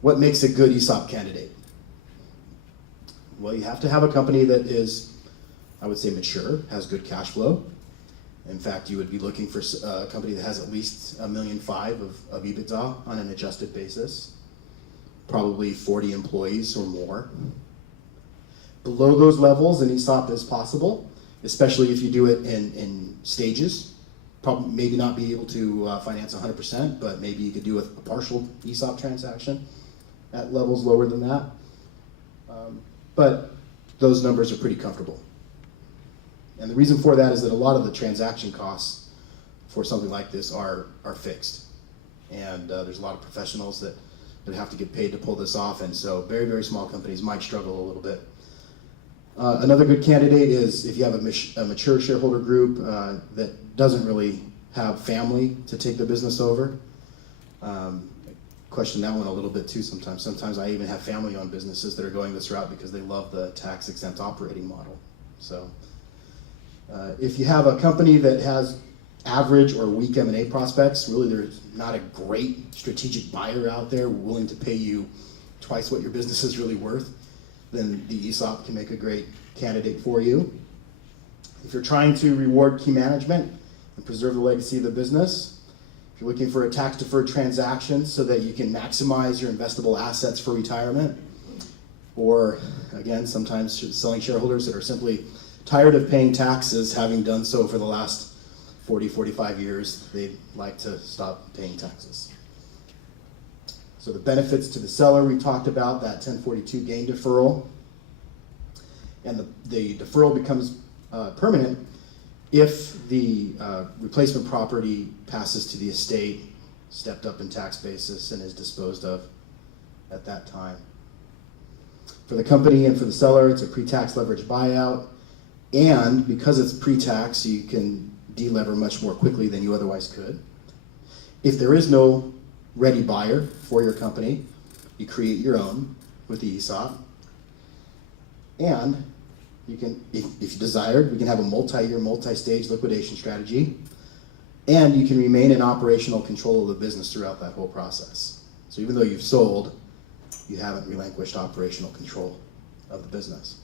What makes a good ESOP candidate? Well, you have to have a company that is, I would say, mature, has good cash flow. In fact, you would be looking for a company that has at least $1.5 million of EBITDA on an adjusted basis, probably 40 employees or more. Below those levels, an ESOP is possible, especially if you do it in stages. Probably maybe not be able to finance 100%, but maybe you could do a partial ESOP transaction at levels lower than that. But those numbers are pretty comfortable. And the reason for that is that a lot of the transaction costs for something like this are fixed. And there's a lot of professionals that have to get paid to pull this off, and so very, very small companies might struggle a little bit. Another good candidate is if you have a mature shareholder group that doesn't really have family to take the business over. Question that one a little bit too sometimes. Sometimes I even have family-owned businesses that are going this route because they love the tax-exempt operating model. So if you have a company that has average or weak M&A prospects, really there's not a great strategic buyer out there willing to pay you twice what your business is really worth, then the ESOP can make a great candidate for you. If you're trying to reward key management and preserve the legacy of the business, if you're looking for a tax-deferred transaction so that you can maximize your investable assets for retirement, or again, sometimes selling shareholders that are simply tired of paying taxes, having done so for the last 40, 45 years, they'd like to stop paying taxes. So the benefits to the seller, we talked about that 1042 gain deferral. And the deferral becomes permanent if the replacement property passes to the estate, stepped up in tax basis, and is disposed of at that time. For the company and for the seller, it's a pre-tax leverage buyout. And because it's pre-tax, you can de-lever much more quickly than you otherwise could. If there is no ready buyer for your company, you create your own with the ESOP. And you can, if you desired, we can have a multi-year, multi-stage liquidation strategy. And you can remain in operational control of the business throughout that whole process. So even though you've sold, you haven't relinquished operational control of the business.